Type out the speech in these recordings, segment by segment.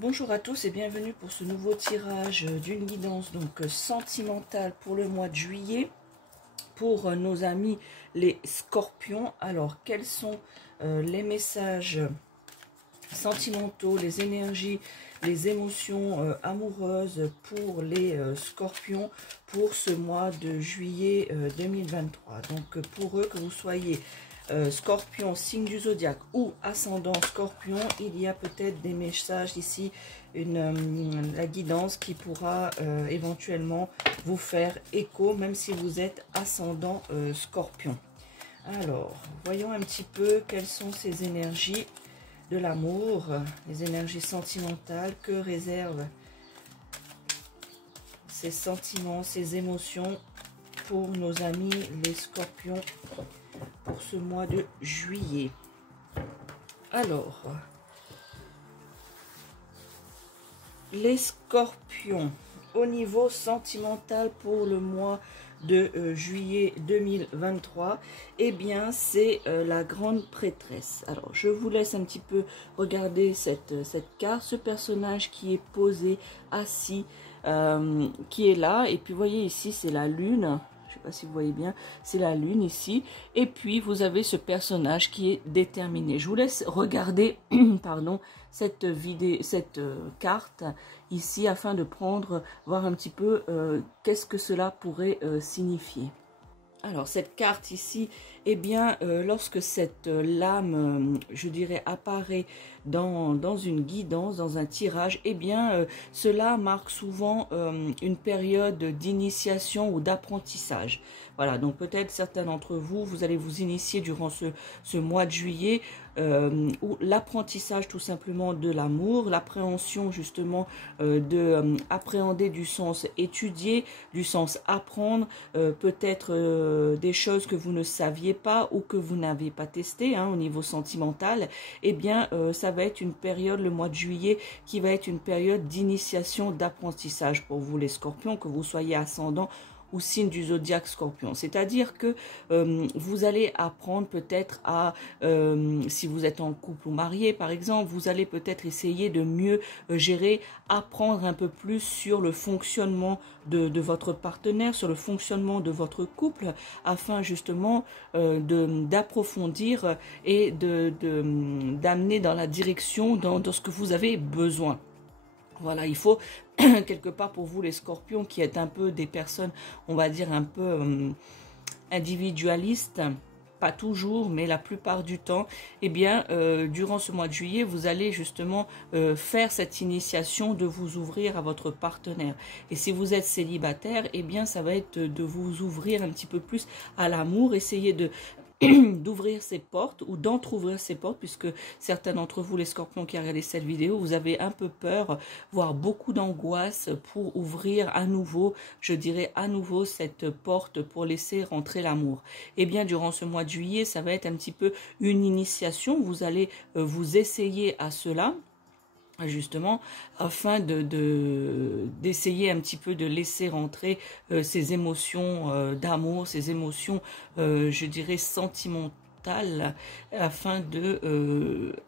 Bonjour à tous et bienvenue pour ce nouveau tirage d'une guidance donc sentimentale pour le mois de juillet pour nos amis les scorpions. Alors quels sont les messages sentimentaux, les énergies, les émotions amoureuses pour les scorpions pour ce mois de juillet 2023. Donc pour eux, que vous soyez Scorpion, signe du zodiaque ou ascendant Scorpion, il y a peut-être des messages ici, la guidance qui pourra éventuellement vous faire écho, même si vous êtes ascendant Scorpion. Alors, voyons un petit peu quelles sont ces énergies de l'amour, les énergies sentimentales, que réservent ces sentiments, ces émotions pour nos amis les scorpions pour ce mois de juillet. Alors, les scorpions au niveau sentimental pour le mois de juillet 2023, eh bien c'est la grande prêtresse. Alors je vous laisse un petit peu regarder cette carte, ce personnage qui est posé, assis, qui est là, et puis vous voyez ici c'est la lune. Je ne sais pas si vous voyez bien, c'est la lune ici. Et puis, vous avez ce personnage qui est déterminé. Je vous laisse regarder pardon, cette carte ici afin de voir un petit peu qu'est-ce que cela pourrait signifier. Alors, cette carte ici, eh bien, lorsque cette lame, je dirais, apparaît dans une guidance, dans un tirage, eh bien, cela marque souvent une période d'initiation ou d'apprentissage. Voilà, donc peut-être certains d'entre vous, vous allez vous initier durant ce mois de juillet, ou l'apprentissage tout simplement de l'amour, l'appréhension justement appréhender du sens étudier, du sens apprendre, peut-être des choses que vous ne saviez pas ou que vous n'avez pas testé au niveau sentimental. Eh bien ça va être une période, le mois de juillet, qui va être une période d'initiation, d'apprentissage pour vous les scorpions, que vous soyez ascendant ou signe du zodiaque scorpion. C'est-à-dire que vous allez apprendre peut-être à, si vous êtes en couple ou marié par exemple, vous allez peut-être essayer de mieux gérer, apprendre un peu plus sur le fonctionnement de votre partenaire, sur le fonctionnement de votre couple, afin justement d'approfondir et d'amener dans la direction, dans ce que vous avez besoin. Voilà, il faut quelque part pour vous les scorpions, qui êtes un peu des personnes, on va dire un peu individualistes, pas toujours, mais la plupart du temps, eh bien, durant ce mois de juillet, vous allez justement faire cette initiation de vous ouvrir à votre partenaire. Et si vous êtes célibataire, eh bien, ça va être de vous ouvrir un petit peu plus à l'amour, essayer d'ouvrir ses portes ou d'entrouvrir ses portes, puisque certains d'entre vous les scorpions qui regardez cette vidéo, vous avez un peu peur, voire beaucoup d'angoisse pour ouvrir à nouveau, je dirais à nouveau, cette porte pour laisser rentrer l'amour. Et bien durant ce mois de juillet, ça va être un petit peu une initiation, vous allez vous essayer à cela, justement, afin d'essayer un petit peu de laisser rentrer ces émotions d'amour, ces émotions, je dirais, sentimentales, afin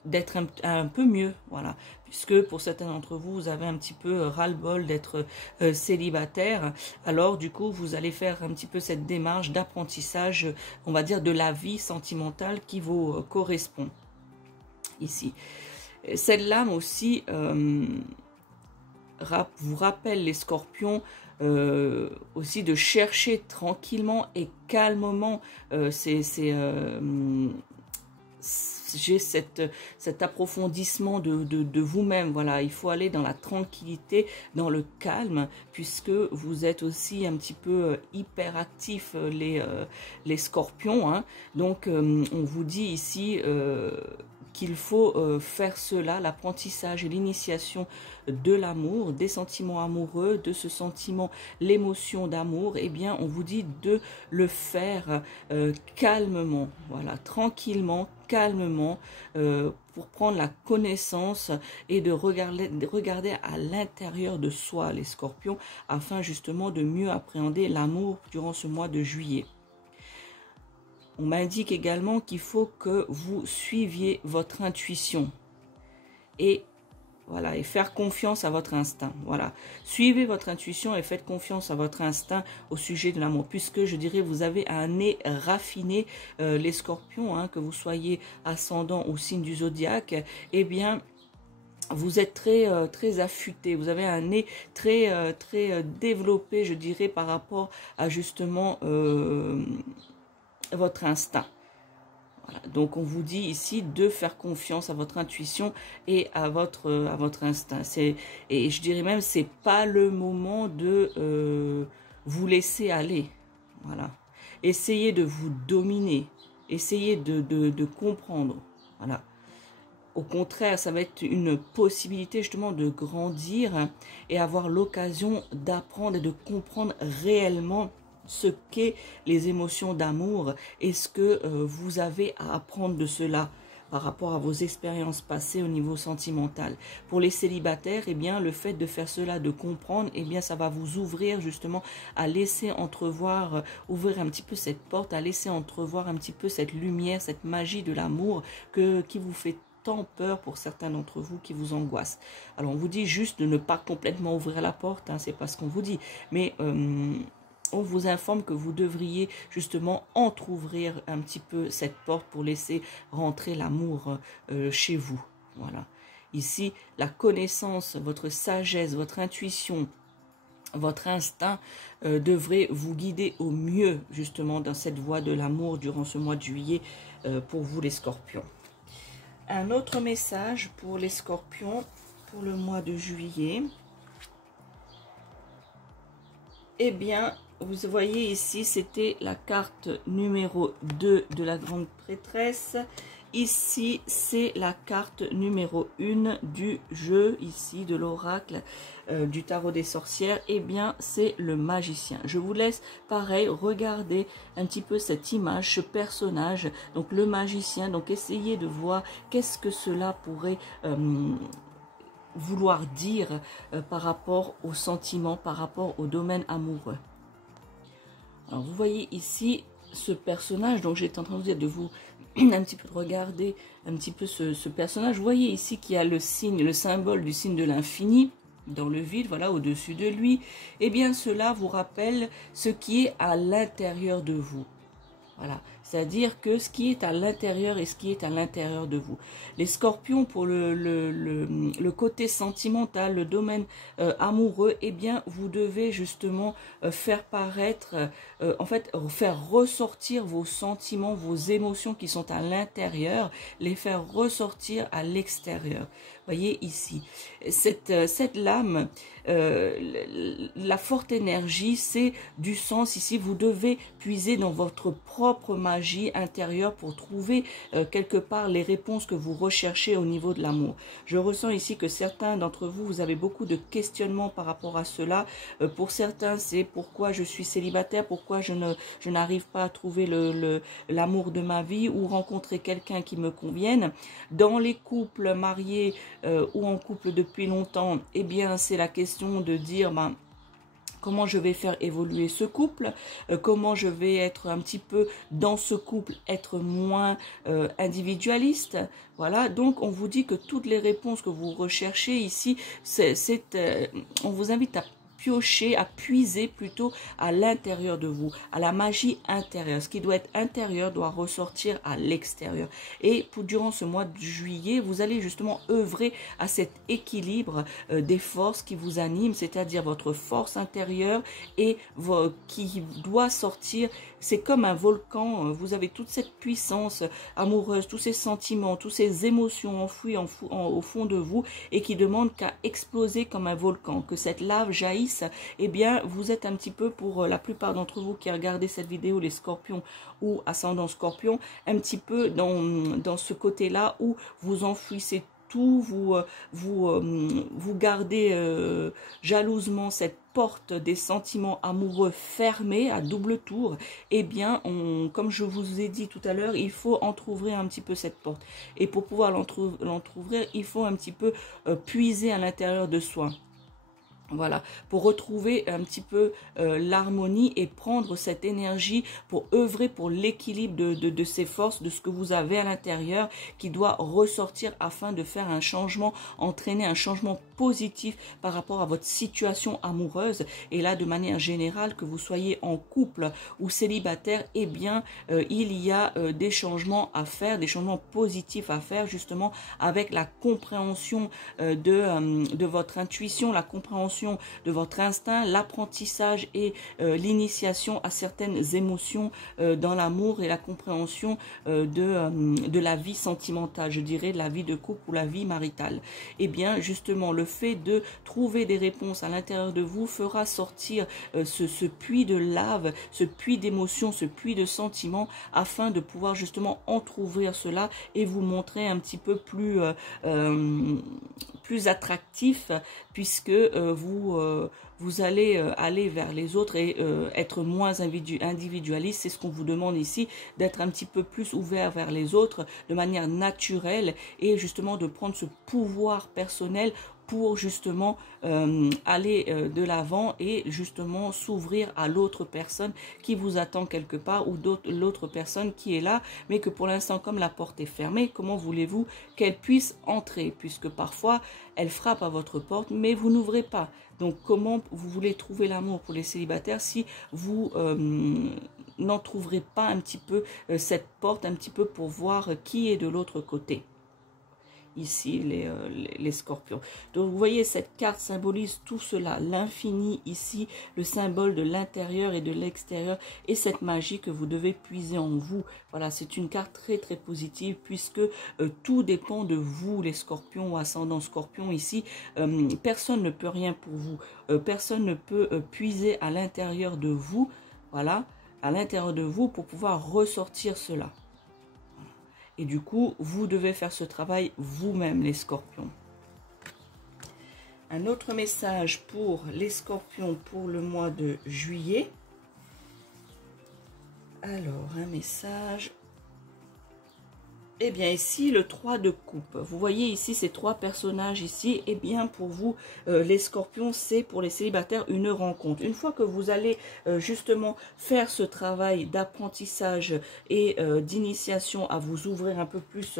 d'être un peu mieux, voilà. Puisque pour certains d'entre vous, vous avez un petit peu ras-le-bol d'être célibataire, alors du coup, vous allez faire un petit peu cette démarche d'apprentissage, on va dire, de la vie sentimentale qui vous correspond ici. Cette lame aussi vous rappelle les scorpions aussi de chercher tranquillement et calmement j'ai cet approfondissement de vous-même. Voilà, il faut aller dans la tranquillité, dans le calme, puisque vous êtes aussi un petit peu hyperactifs les scorpions. Donc on vous dit ici qu'il faut faire cela, l'apprentissage et l'initiation de l'amour, des sentiments amoureux, de ce sentiment, l'émotion d'amour. Eh bien, on vous dit de le faire calmement, voilà, tranquillement, calmement, pour prendre la connaissance et de regarder à l'intérieur de soi, les scorpions, afin justement de mieux appréhender l'amour durant ce mois de juillet. On m'indique également qu'il faut que vous suiviez votre intuition et Voilà, et faire confiance à votre instinct. Voilà, suivez votre intuition et faites confiance à votre instinct au sujet de l'amour. Puisque, je dirais, vous avez un nez raffiné, les scorpions, hein, que vous soyez ascendant ou signe du zodiaque, eh bien, vous êtes très affûté, vous avez un nez très développé, je dirais, par rapport à justement votre instinct. Voilà. Donc on vous dit ici de faire confiance à votre intuition et à votre instinct. Et je dirais même, c'est pas le moment de vous laisser aller. Voilà. Essayez de vous dominer, essayez de comprendre. Voilà. Au contraire, ça va être une possibilité justement de grandir et avoir l'occasion d'apprendre et de comprendre réellement ce qu'est les émotions d'amour et ce que vous avez à apprendre de cela par rapport à vos expériences passées au niveau sentimental. Pour les célibataires, eh bien, le fait de faire cela, de comprendre, eh bien, ça va vous ouvrir justement à laisser entrevoir, ouvrir un petit peu cette porte, à laisser entrevoir un petit peu cette lumière, cette magie de l'amour qui vous fait tant peur pour certains d'entre vous, qui vous angoissent. Alors on vous dit juste de ne pas complètement ouvrir la porte, hein, c'est pas ce qu'on vous dit, mais on vous informe que vous devriez justement entrouvrir un petit peu cette porte pour laisser rentrer l'amour chez vous. Voilà. Ici, la connaissance, votre sagesse, votre intuition, votre instinct devrait vous guider au mieux justement dans cette voie de l'amour durant ce mois de juillet pour vous les scorpions. Un autre message pour les scorpions pour le mois de juillet. Eh bien, vous voyez ici, c'était la carte numéro 2 de la grande prêtresse. Ici, c'est la carte numéro 1 du jeu, ici, de l'oracle du tarot des sorcières. Eh bien, c'est le magicien. Je vous laisse, pareil, regarder un petit peu cette image, ce personnage. Donc, le magicien. Donc, essayez de voir qu'est-ce que cela pourrait vouloir dire par rapport aux sentiments, par rapport au domaine amoureux. Alors, vous voyez ici ce personnage, donc j'étais en train de vous dire de vous un petit peu regarder un petit peu ce personnage. Vous voyez ici qu'il y a le signe, le symbole du signe de l'infini dans le vide, voilà, au-dessus de lui. Eh bien, cela vous rappelle ce qui est à l'intérieur de vous. Voilà, c'est-à-dire que ce qui est à l'intérieur et ce qui est à l'intérieur de vous. Les scorpions, pour le côté sentimental, le domaine amoureux, eh bien, vous devez justement faire paraître, en fait, faire ressortir vos sentiments, vos émotions qui sont à l'intérieur, les faire ressortir à l'extérieur. Voyez ici, cette lame, la forte énergie, c'est du sens ici. Vous devez puiser dans votre propre magie intérieure pour trouver quelque part les réponses que vous recherchez au niveau de l'amour. Je ressens ici que certains d'entre vous, vous avez beaucoup de questionnements par rapport à cela. Pour certains, c'est pourquoi je suis célibataire, pourquoi je n'arrive pas à trouver l'amour de ma vie ou rencontrer quelqu'un qui me convienne. Dans les couples mariés, ou en couple depuis longtemps, eh bien c'est la question de dire comment je vais faire évoluer ce couple, comment je vais être un petit peu dans ce couple, être moins individualiste. Voilà, donc on vous dit que toutes les réponses que vous recherchez ici, on vous invite à piocher, à puiser plutôt à l'intérieur de vous, à la magie intérieure. Ce qui doit être intérieur doit ressortir à l'extérieur. Et durant ce mois de juillet, vous allez justement œuvrer à cet équilibre des forces qui vous animent, c'est-à-dire votre force intérieure et qui doit sortir. C'est comme un volcan, vous avez toute cette puissance amoureuse, tous ces sentiments, toutes ces émotions enfouies au fond de vous et qui demandent qu'à exploser comme un volcan, que cette lave jaillisse. Eh bien, vous êtes un petit peu, pour la plupart d'entre vous qui regardez cette vidéo, les scorpions ou ascendant scorpion, un petit peu dans ce côté-là où vous enfouissez tout, vous gardez jalousement cette porte des sentiments amoureux fermée à double tour. Eh bien, comme je vous ai dit tout à l'heure, il faut entrouvrir un petit peu cette porte. Et pour pouvoir l'entrouvrir, il faut un petit peu puiser à l'intérieur de soi. Voilà, pour retrouver un petit peu l'harmonie et prendre cette énergie pour œuvrer pour l'équilibre de ces forces, de ce que vous avez à l'intérieur qui doit ressortir afin de faire un changement, entraîner un changement positif par rapport à votre situation amoureuse. Et là, de manière générale, que vous soyez en couple ou célibataire, eh bien, il y a des changements à faire, des changements positifs à faire, justement, avec la compréhension de votre intuition, la compréhension de votre instinct, l'apprentissage et l'initiation à certaines émotions dans l'amour et la compréhension de la vie sentimentale, je dirais, de la vie de couple ou la vie maritale. Et bien, justement, le fait de trouver des réponses à l'intérieur de vous fera sortir ce puits de lave, ce puits d'émotions, ce puits de sentiments, afin de pouvoir justement entrouvrir cela et vous montrer un petit peu plus attractif, puisque vous allez aller vers les autres et être moins individualiste. C'est ce qu'on vous demande ici, d'être un petit peu plus ouvert vers les autres de manière naturelle et justement de prendre ce pouvoir personnel pour justement aller de l'avant et justement s'ouvrir à l'autre personne qui vous attend quelque part ou l'autre personne qui est là, mais que pour l'instant, comme la porte est fermée, comment voulez-vous qu'elle puisse entrer, puisque parfois elle frappe à votre porte, mais vous n'ouvrez pas. Donc comment vous voulez trouver l'amour pour les célibataires si vous n'en trouverez pas un petit peu cette porte, un petit peu pour voir qui est de l'autre côté? Ici les scorpions. Donc vous voyez, cette carte symbolise tout cela, l'infini ici, le symbole de l'intérieur et de l'extérieur et cette magie que vous devez puiser en vous. Voilà, c'est une carte très très positive puisque tout dépend de vous, les scorpions ou ascendant scorpion ici. Personne ne peut rien pour vous, personne ne peut puiser à l'intérieur de vous, voilà, à l'intérieur de vous pour pouvoir ressortir cela. Et du coup, vous devez faire ce travail vous-même, les scorpions. Un autre message pour les scorpions pour le mois de juillet. Alors, un message. Eh bien, ici, le 3 de coupe. Vous voyez ici, ces trois personnages ici. Eh bien, pour vous, les scorpions, c'est pour les célibataires une rencontre. Une fois que vous allez justement faire ce travail d'apprentissage et d'initiation à vous ouvrir un peu plus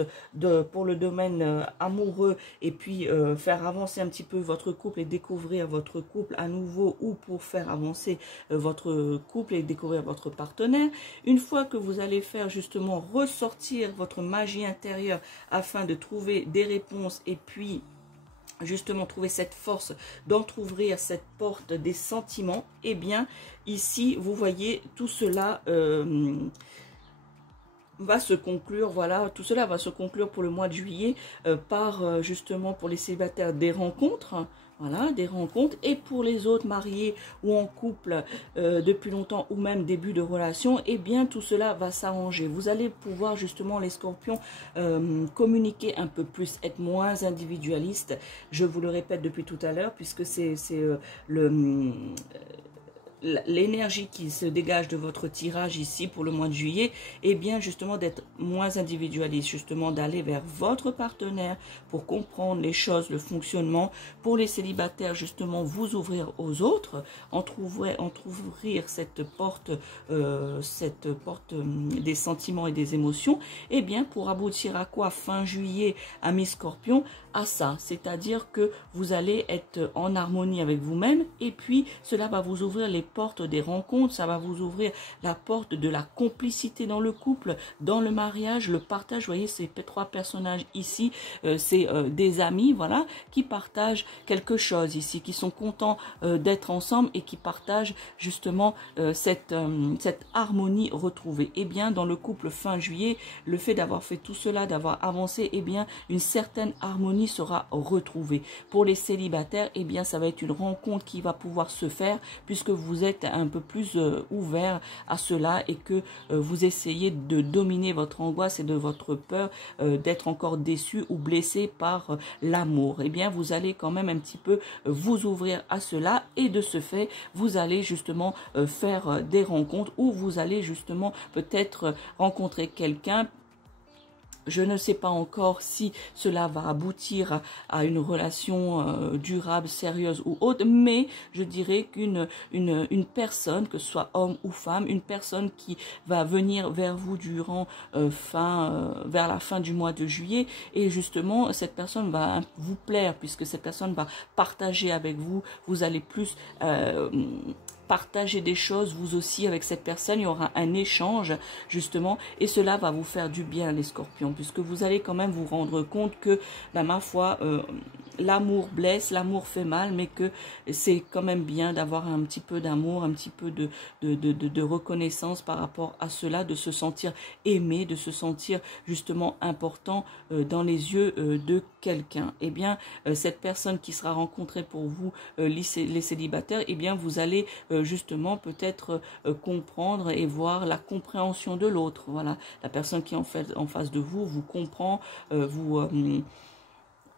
pour le domaine amoureux et puis faire avancer un petit peu votre couple et découvrir votre couple à nouveau ou pour faire avancer votre couple et découvrir votre partenaire. Une fois que vous allez faire justement ressortir votre magie intérieure afin de trouver des réponses et puis justement trouver cette force d'entrouvrir cette porte des sentiments, eh bien ici vous voyez tout cela va se conclure, voilà, tout cela va se conclure pour le mois de juillet par justement pour les célibataires des rencontres. Voilà, des rencontres. Et pour les autres mariés ou en couple depuis longtemps ou même début de relation, eh bien tout cela va s'arranger. Vous allez pouvoir justement, les scorpions, communiquer un peu plus, être moins individualiste. Je vous le répète depuis tout à l'heure, puisque c'est l'énergie qui se dégage de votre tirage ici pour le mois de juillet, et bien justement d'être moins individualiste, justement d'aller vers votre partenaire pour comprendre les choses, le fonctionnement. Pour les célibataires, justement vous ouvrir aux autres, entrouvrir cette porte des sentiments et des émotions, et bien pour aboutir à quoi fin juillet, amis scorpions, à ça, c'est-à-dire que vous allez être en harmonie avec vous-même et puis cela va vous ouvrir les portes des rencontres, ça va vous ouvrir la porte de la complicité dans le couple, dans le mariage, le partage. Vous voyez ces trois personnages ici, c'est des amis, voilà, qui partagent quelque chose ici, qui sont contents d'être ensemble et qui partagent justement cette harmonie retrouvée. Et bien dans le couple fin juillet, le fait d'avoir fait tout cela, d'avoir avancé, et bien une certaine harmonie sera retrouvée. Pour les célibataires, et bien ça va être une rencontre qui va pouvoir se faire puisque vous êtes un peu plus ouvert à cela et que vous essayez de dominer votre angoisse et de votre peur d'être encore déçu ou blessé par l'amour. Et bien vous allez quand même un petit peu vous ouvrir à cela et de ce fait vous allez justement faire des rencontres où vous allez justement peut-être rencontrer quelqu'un Je ne sais pas encore si cela va aboutir à une relation durable, sérieuse ou autre, mais je dirais une personne, que ce soit homme ou femme, une personne qui va venir vers vous durant vers la fin du mois de juillet, et justement cette personne va vous plaire puisque cette personne va partager avec vous, vous allez plus partager des choses vous aussi avec cette personne, il y aura un échange justement, et cela va vous faire du bien les scorpions, puisque vous allez quand même vous rendre compte que ma foi, l'amour blesse, l'amour fait mal, mais que c'est quand même bien d'avoir un petit peu d'amour, un petit peu de reconnaissance par rapport à cela, de se sentir aimé, de se sentir justement important dans les yeux de quelqu'un. Eh bien, cette personne qui sera rencontrée pour vous, les célibataires, eh bien, vous allez justement peut-être comprendre et voir la compréhension de l'autre. Voilà, la personne qui est en face de vous vous comprend,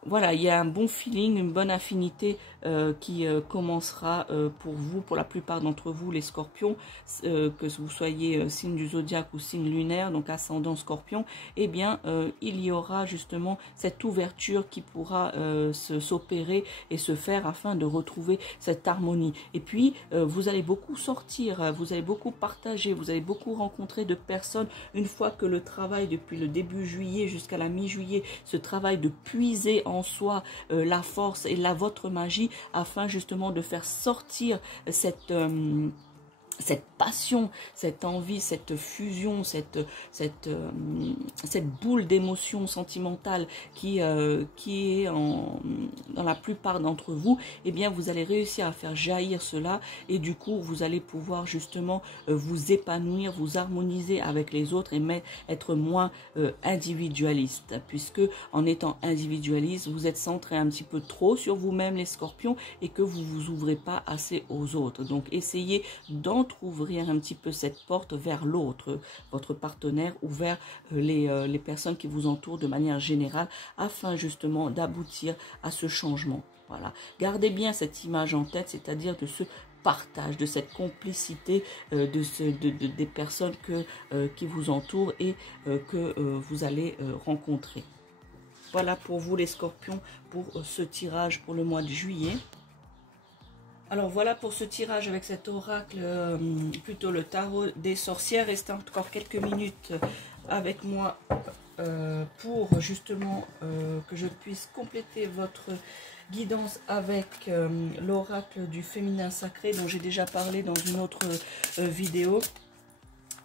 voilà, il y a un bon feeling, une bonne affinité qui commencera pour vous, pour la plupart d'entre vous, les scorpions, que vous soyez signe du zodiaque ou signe lunaire, donc ascendant scorpion, eh bien, il y aura justement cette ouverture qui pourra s'opérer et se faire afin de retrouver cette harmonie. Et puis, vous allez beaucoup sortir, vous allez beaucoup partager, vous allez beaucoup rencontrer de personnes, une fois que le travail, depuis le début juillet jusqu'à la mi-juillet, ce travail de puiser en soi la force et votre magie afin justement de faire sortir cette passion, cette envie, cette fusion, cette boule d'émotion sentimentale qui est dans la plupart d'entre vous, eh bien vous allez réussir à faire jaillir cela, et du coup vous allez pouvoir justement vous épanouir, vous harmoniser avec les autres et être moins individualiste, puisque en étant individualiste, vous êtes centré un petit peu trop sur vous-même les scorpions et que vous vous ouvrez pas assez aux autres. Donc essayez d'entrouvrir un petit peu cette porte vers l'autre, votre partenaire, ou vers les personnes qui vous entourent de manière générale, afin justement d'aboutir à ce changement. Voilà, gardez bien cette image en tête, c'est-à-dire de ce partage, de cette complicité des personnes qui vous entourent et que vous allez rencontrer. Voilà pour vous les scorpions, pour ce tirage pour le mois de juillet. Alors voilà pour ce tirage avec cet oracle, plutôt le tarot des sorcières. Restez encore quelques minutes avec moi pour justement que je puisse compléter votre guidance avec l'oracle du féminin sacré dont j'ai déjà parlé dans une autre vidéo.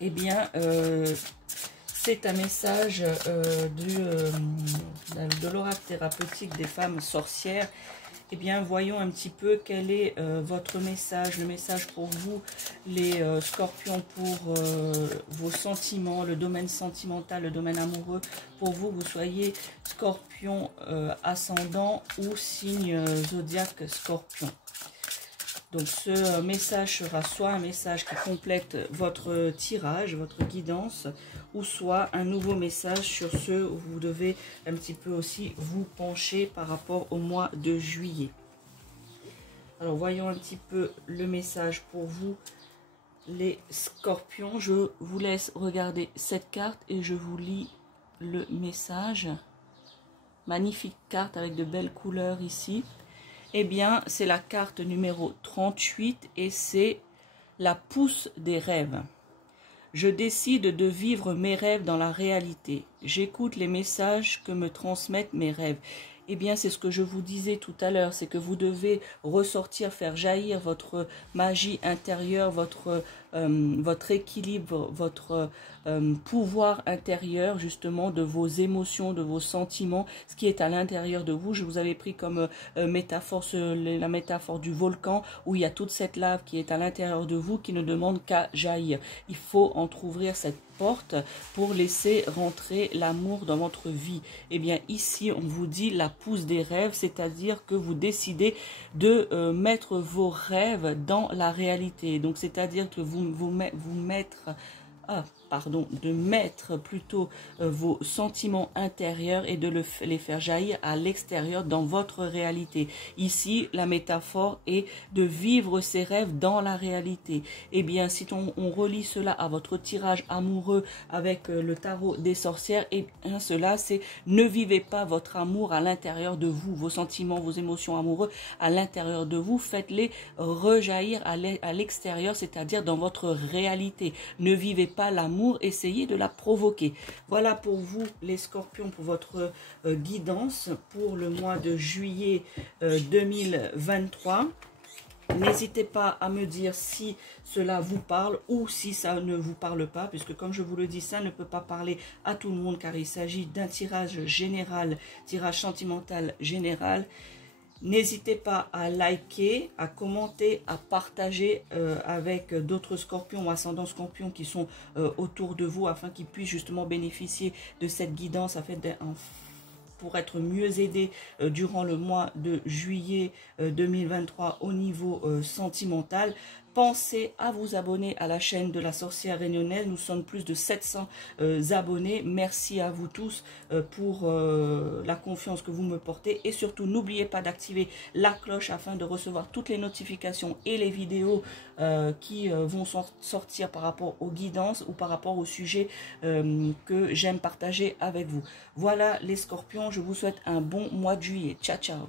Eh bien, c'est un message de l'oracle thérapeutique des femmes sorcières. Eh bien, voyons un petit peu quel est votre message, le message pour vous, les scorpions, pour vos sentiments, le domaine sentimental, le domaine amoureux, pour vous, vous soyez scorpion ascendant ou signe zodiaque scorpion. Donc, ce message sera soit un message qui complète votre tirage, votre guidance, ou soit un nouveau message sur ce où vous devez un petit peu aussi vous pencher par rapport au mois de juillet. Alors, voyons un petit peu le message pour vous, les scorpions. Je vous laisse regarder cette carte et je vous lis le message. Magnifique carte avec de belles couleurs ici. Eh bien, c'est la carte numéro 38 et c'est la pousse des rêves. Je décide de vivre mes rêves dans la réalité. J'écoute les messages que me transmettent mes rêves. Eh bien, c'est ce que je vous disais tout à l'heure, c'est que vous devez ressortir, faire jaillir votre magie intérieure, votre équilibre, votre pouvoir intérieur, justement, de vos émotions, de vos sentiments, ce qui est à l'intérieur de vous. Je vous avais pris comme métaphore, la métaphore du volcan, où il y a toute cette lave qui est à l'intérieur de vous, qui ne demande qu'à jaillir. Il faut entrouvrir cette porte pour laisser rentrer l'amour dans votre vie. Eh bien, ici, on vous dit la pousse des rêves, c'est-à-dire que vous décidez de mettre vos rêves dans la réalité. Donc, c'est-à-dire que vous mettre... Ah, pardon, de mettre plutôt vos sentiments intérieurs et de les faire jaillir à l'extérieur dans votre réalité. Ici, la métaphore est de vivre ses rêves dans la réalité. Eh bien, si on relie cela à votre tirage amoureux avec le tarot des sorcières, et bien cela c'est ne vivez pas votre amour à l'intérieur de vous, vos sentiments, vos émotions amoureuses à l'intérieur de vous, faites-les rejaillir à l'extérieur, c'est-à-dire dans votre réalité. Ne vivez pas l'amour, essayez de la provoquer. Voilà pour vous les scorpions, pour votre guidance pour le mois de juillet 2023. N'hésitez pas à me dire si cela vous parle ou si ça ne vous parle pas, puisque comme je vous le dis, ça ne peut pas parler à tout le monde car il s'agit d'un tirage général, tirage sentimental général. N'hésitez pas à liker, à commenter, à partager avec d'autres scorpions ou ascendants scorpions qui sont autour de vous afin qu'ils puissent justement bénéficier de cette guidance pour être mieux aidés durant le mois de juillet 2023 au niveau sentimental. Pensez à vous abonner à la chaîne de la sorcière réunionnaise. Nous sommes plus de 700 abonnés. Merci à vous tous pour la confiance que vous me portez. Et surtout, n'oubliez pas d'activer la cloche afin de recevoir toutes les notifications et les vidéos qui vont sortir par rapport aux guidances ou par rapport au sujet que j'aime partager avec vous. Voilà les scorpions, je vous souhaite un bon mois de juillet. Ciao, ciao.